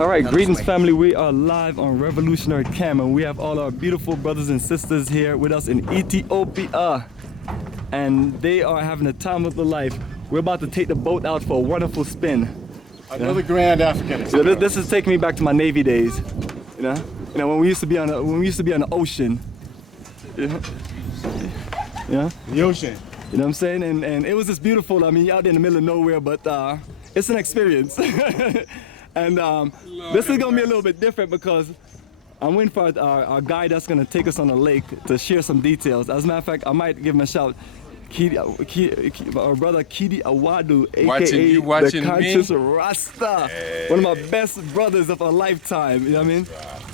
All right, greetings family. We are live on Revolutionary Cam and we have all our beautiful brothers and sisters here with us in Ethiopia. And they are having the time of their life. We're about to take the boat out for a wonderful spin. Another grand African experience. This is taking me back to my Navy days. You know when we used to be on the ocean. Yeah. The ocean. You know what I'm saying? And it was just beautiful. I mean, you're out there in the middle of nowhere, but it's an experience. And this is gonna be a little bit different because I'm waiting for our guide that's gonna take us on the lake to share some details. As a matter of fact, I might give him a shout. Our brother Kidi Awadu, aka the Conscious Rasta, one of my best brothers of a lifetime. You know what I mean?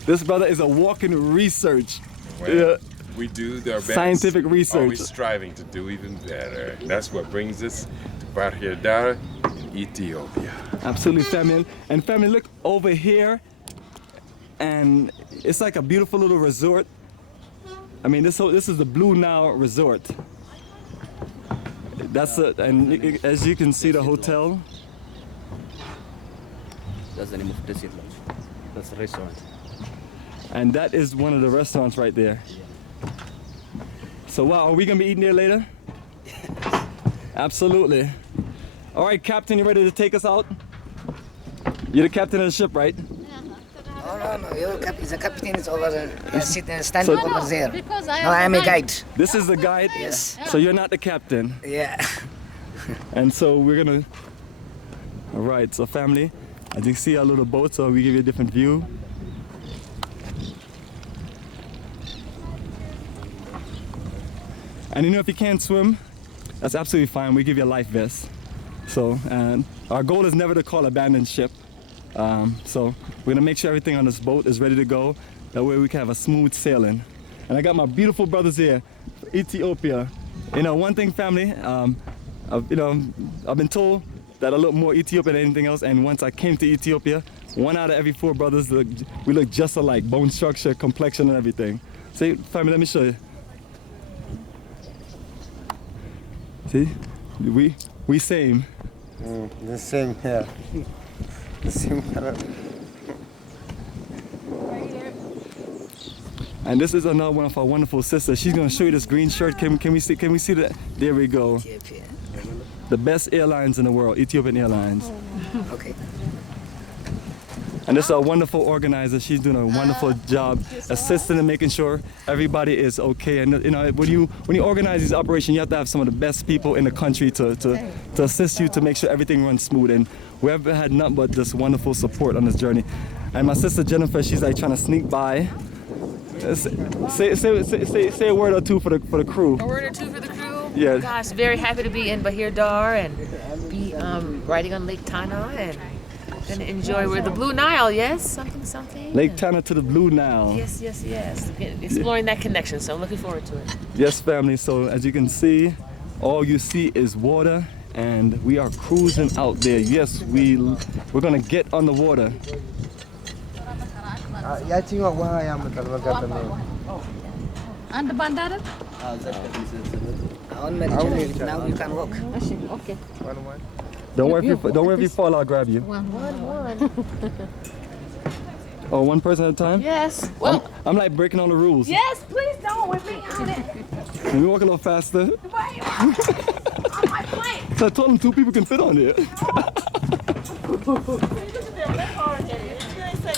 This brother is a walking research. Well, we do our best. Scientific research. Always striving to do even better. That's what brings us to Bahir in Ethiopia. Absolutely, family. And family, look over here, and it's like a beautiful little resort. I mean, this is the Blue Nile Resort. That's it, and as you can see, the hotel. That's the name of this lodge. That's the restaurant. And that is one of the restaurants right there. So, wow, are we gonna be eating there later? Absolutely. All right, Captain, you ready to take us out? You're the captain of the ship, right? No. The captain is over there, standing over there. No, I am a guide. This is the guide? Yes. So you're not the captain? Yeah. And so we're gonna, all right, so family, as you can see our little boat, so we give you a different view. And you know, if you can't swim, that's absolutely fine. We give you a life vest. So, and our goal is never to call abandoned ship. So we're gonna make sure everything on this boat is ready to go. That way we can have a smooth sailing. And I got my beautiful brothers here, Ethiopia. You know, one thing, family, I've been told that I look more Ethiopian than anything else. And once I came to Ethiopia, 1 out of every 4 brothers, we look just alike, bone structure, complexion, and everything. See, family, let me show you. See, we same. The same hair. The same color. And this is another one of our wonderful sisters. She's gonna show you this green shirt. Can we see that? There we go. Ethiopia. The best airlines in the world, Ethiopian Airlines. Okay. And this is a wonderful organizer. She's doing a wonderful job assisting and making sure everybody is okay. And you know, when you organize these operations, you have to have some of the best people in the country to assist you to make sure everything runs smooth. And we have had nothing but this wonderful support on this journey. And my sister Jennifer, she's like trying to sneak by. Say a word or two for the crew. A word or two for the crew? Yeah. Gosh, very happy to be in Bahir Dar and be riding on Lake Tana and gonna enjoy the Blue Nile, yes? Something. Lake Tana to the Blue Nile. Yes. Exploring that connection, so I'm looking forward to it. Yes, family. So as you can see, all you see is water, and we are cruising out there. Yes, we're gonna get on the water. And the bandara? Now you can walk. Okay. Don't worry if you fall, I'll grab you. One. Oh, one person at a time? Yes. Well, I'm like breaking all the rules. yes, please don't with me on it. Can we walk a little faster? On my plane. So I told him 2 people can fit on there.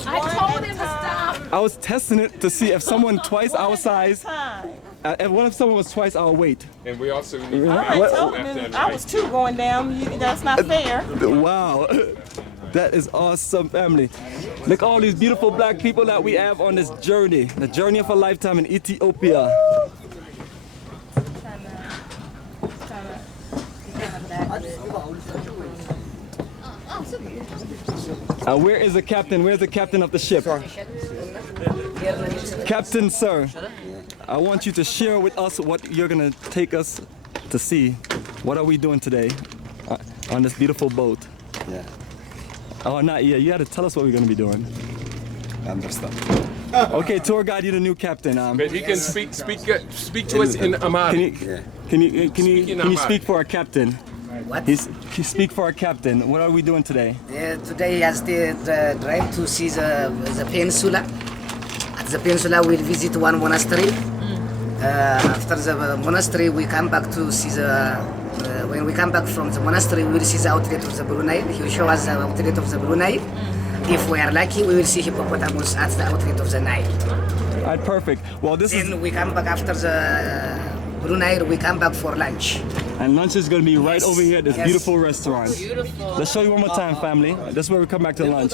I told him to stop. I was testing it to see if someone twice our size, if someone was twice our weight. And we also need I was 2 going down. That's not fair. Wow, that is awesome, family. Look all these beautiful black people that we have on this journey, the journey of a lifetime in Ethiopia. Where is the captain? Where's the captain of the ship? Captain, sir, I want you to share with us what you're gonna take us to see. What are we doing today on this beautiful boat? Yeah. Oh, not yet. You had to tell us what we're gonna be doing. I understand. Okay, tour guide, you're the new captain. But he can speak to us in Amharic. Can you speak for our captain? What? He speak for our captain. What are we doing today? Today he has the drive to see the peninsula. At the peninsula we'll visit one monastery. After the monastery we come back to see when we come back from the monastery we will see the outlet of the Blue Nile. He will show us the outlet of the Blue Nile. If we are lucky we will see hippopotamus at the outlet of the Nile. All right, perfect. Well, Then we come back after the Blue Nile, we come back for lunch. And lunch is going to be right over here at this Yes. beautiful restaurant. Beautiful. Let's show you one more time, family. This is where we come back to lunch.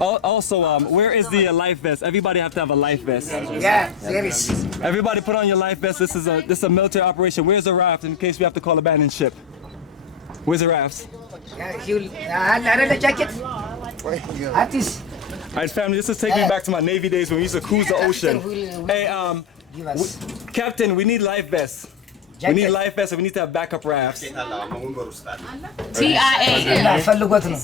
Also, where is the life vest? Everybody have to have a life vest. Yeah, there is. Everybody put on your life vest. This is a military operation. Where's the raft in case we have to call abandoned ship? Where's the rafts? He will, the jacket. Artist. All right, family, this is taking me back to my Navy days when we used to cruise the ocean. Hey, Give us. Captain, we need life vests. We need life vests and we need to have backup rafts. TIA. ፈልጎት ነው።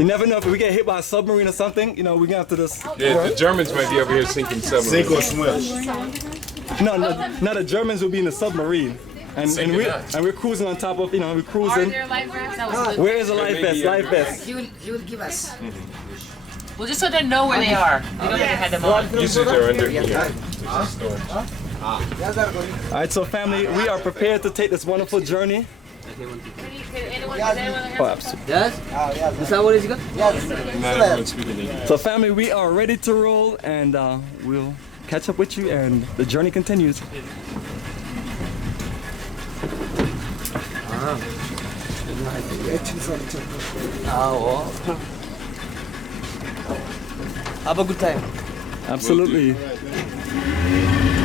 You never know if we get hit by a submarine or something, you know, we gonna have to just... Yeah, the Germans might be over here sinking submarines. Sink or swim. No, the Germans will be in the submarine. And we're cruising on top of, you know, we're Are cruising. there life rafts? That was good. Where is the life vest? Life vest. He will give us. Well, just so they know where they are. They know they had them on. Usually they're under here. There's a storm. All right, so family, we are prepared to take this wonderful journey. Oh, absolutely. Yes? Is that what is good? Not everyone speaking English. So family, we are ready to roll and we'll catch up with you and the journey continues. Have a good time. Absolutely.